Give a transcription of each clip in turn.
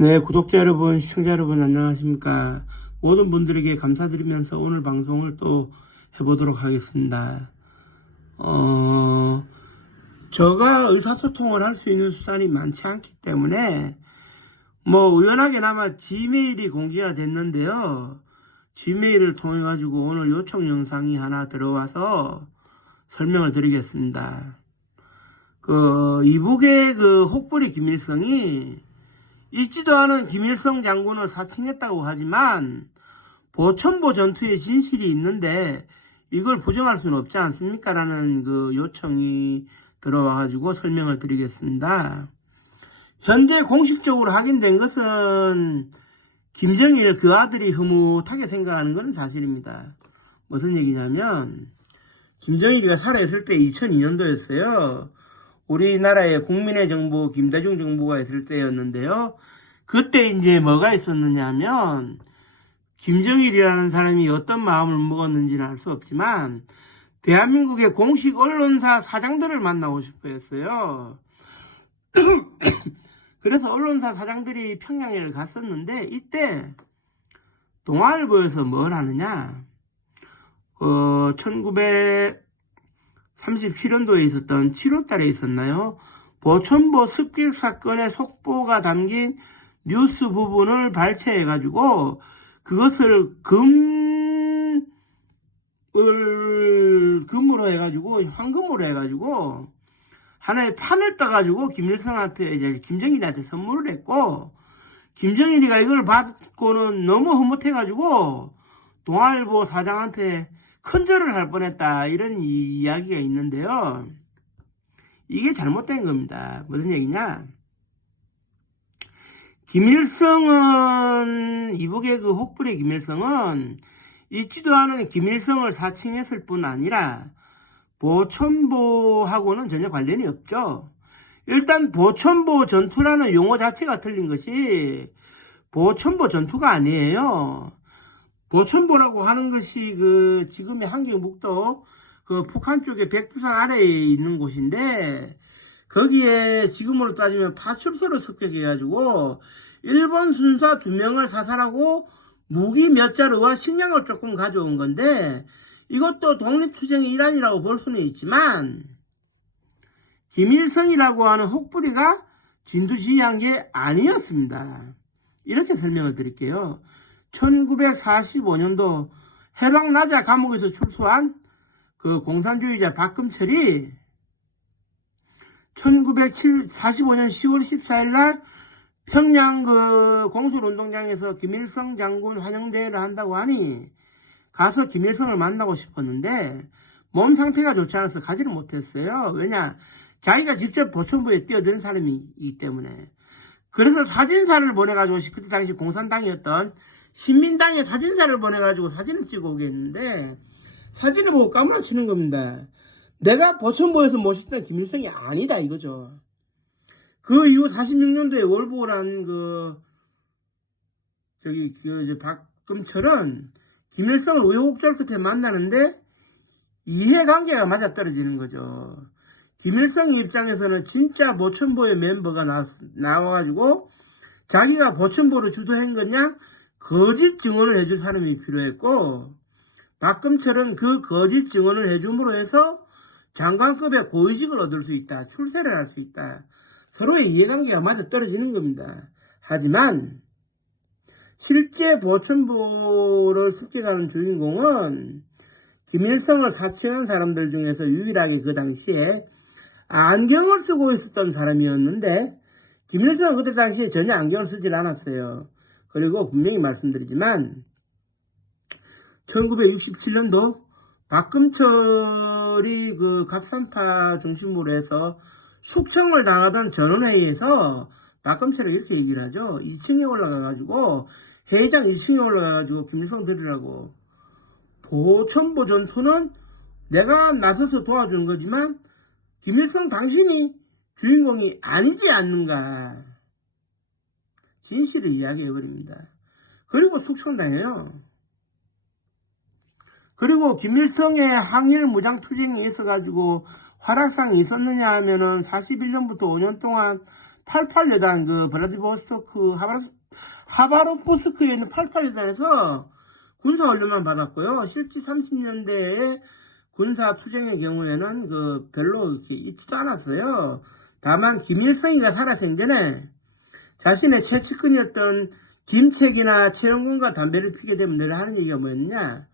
네, 구독자 여러분, 시청자 여러분, 안녕하십니까. 모든 분들에게 감사드리면서 오늘 방송을 또 해보도록 하겠습니다. 제가 의사소통을 할 수 있는 수단이 많지 않기 때문에, 우연하게나마 지메일이 공개가 됐는데요. 지메일을 통해가지고 오늘 요청 영상이 하나 들어와서 설명을 드리겠습니다. 이북의 혹부리 김일성이 있지도 않은 김일성 장군을 사칭했다고 하지만 보천보 전투의 진실이 있는데 이걸 부정할 수는 없지 않습니까? 라는 요청이 들어와가지고 설명을 드리겠습니다. 현재 공식적으로 확인된 것은 김정일 그 아들이 흐뭇하게 생각하는 것은 사실입니다. 무슨 얘기냐면 김정일이가 살아있을 때 2002년도였어요. 우리나라의 국민의 정부 김대중 정부가 있을 때였는데요. 그때 이제 뭐가 있었느냐 하면 김정일이라는 사람이 어떤 마음을 먹었는지는 알 수 없지만 대한민국의 공식 언론사 사장들을 만나고 싶어 했어요. 그래서 언론사 사장들이 평양에 갔었는데 이때 동아일보에서 뭘 하느냐 1937년도에 있었던 7월달에 있었나요? 보천보 습격 사건의 속보가 담긴 뉴스 부분을 발췌해가지고 그것을 금으로 해가지고 황금으로 해가지고 하나의 판을 떠가지고 김일성한테 이제 김정일한테 선물을 했고 김정일이가 이걸 받고는 너무 흐뭇해가지고 동아일보 사장한테 큰절을 할 뻔했다 이런 이야기가 있는데요. 이게 잘못된 겁니다. 무슨 얘기냐? 김일성은 이북의 혹부리 김일성은 있지도 않은 김일성을 사칭했을 뿐 아니라 보천보하고는 전혀 관련이 없죠. 일단 보천보 전투라는 용어 자체가 틀린 것이 보천보 전투가 아니에요. 보천보라고 하는 것이 지금의 함경북도 북한 쪽에 백두산 아래에 있는 곳인데 거기에 지금으로 따지면 파출소를 습격해가지고 일본 순사 2명을 사살하고 무기 몇 자루와 식량을 조금 가져온 건데 이것도 독립투쟁의 일환이라고 볼 수는 있지만 김일성이라고 하는 혹부리가 진두지휘한 게 아니었습니다. 이렇게 설명을 드릴게요. 1945년도 해방나자 감옥에서 출소한 공산주의자 박금철이 1945년 10월 14일 날 평양 공술운동장에서 김일성 장군 환영대회를 한다고 하니 가서 김일성을 만나고 싶었는데 몸 상태가 좋지 않아서 가지를 못했어요. 왜냐? 자기가 직접 보천부에 뛰어드는 사람이기 때문에. 그래서 사진사를 보내가지고 그때 당시 공산당이었던 신민당에 사진사를 보내가지고 사진을 찍어 오겠는데 사진을 보고 까무러치는 겁니다. 내가 보천보에서 모셨던 김일성이 아니다 이거죠. 그 이후 46년도에 월보란 박금철은 김일성을 우여곡절 끝에 만나는데 이해관계가 맞아떨어지는 거죠. 김일성 입장에서는 진짜 보천보의 멤버가 나와가지고 자기가 보천보를 주도한 거냐 거짓 증언을 해줄 사람이 필요했고 박금철은 그 거짓 증언을 해줌으로 해서 장관급의 고위직을 얻을 수 있다. 출세를 할 수 있다. 서로의 이해관계가 맞아떨어지는 겁니다. 하지만 실제 보천보를 습격하는 주인공은 김일성을 사칭한 사람들 중에서 유일하게 그 당시에 안경을 쓰고 있었던 사람이었는데 김일성은 그때 당시에 전혀 안경을 쓰질 않았어요. 그리고 분명히 말씀드리지만 1967년도 박금철이 갑산파 중심으로 해서 숙청을 당하던 전원회의에서 박금철이 이렇게 얘기를 하죠. 2층에 올라가가지고 회의장 2층에 올라가가지고 김일성 들으라고 보천보 전투는 내가 나서서 도와준 거지만 김일성 당신이 주인공이 아니지 않는가 진실을 이야기해버립니다. 그리고 숙청당해요. 그리고 김일성의 항일 무장투쟁이 있어가지고 활약상이 있었느냐 하면은 41년부터 5년 동안 88여단 그 브라디보스토크 하바롭스크에 있는 88여단에서 군사훈련만 받았고요. 실제 30년대에 군사투쟁의 경우에는 그 별로 이렇게 있지도 않았어요. 다만 김일성이가 살아생전에 자신의 최측근이었던 김책이나 최영군과 담배를 피게 되면 늘 하는 얘기가 뭐였냐,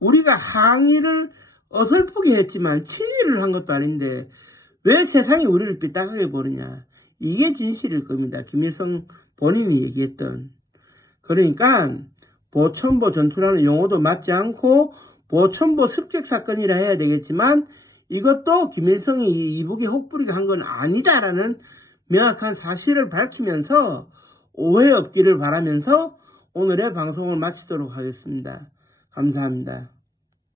우리가 항의를 어설프게 했지만 친일을 한 것도 아닌데 왜 세상이 우리를 삐딱하게 보느냐, 이게 진실일 겁니다. 김일성 본인이 얘기했던. 그러니까 보천보 전투라는 용어도 맞지 않고 보천보 습격 사건이라 해야 되겠지만 이것도 김일성이 이북에 혹부리게 한 건 아니다라는 명확한 사실을 밝히면서 오해 없기를 바라면서 오늘의 방송을 마치도록 하겠습니다. 감사합니다.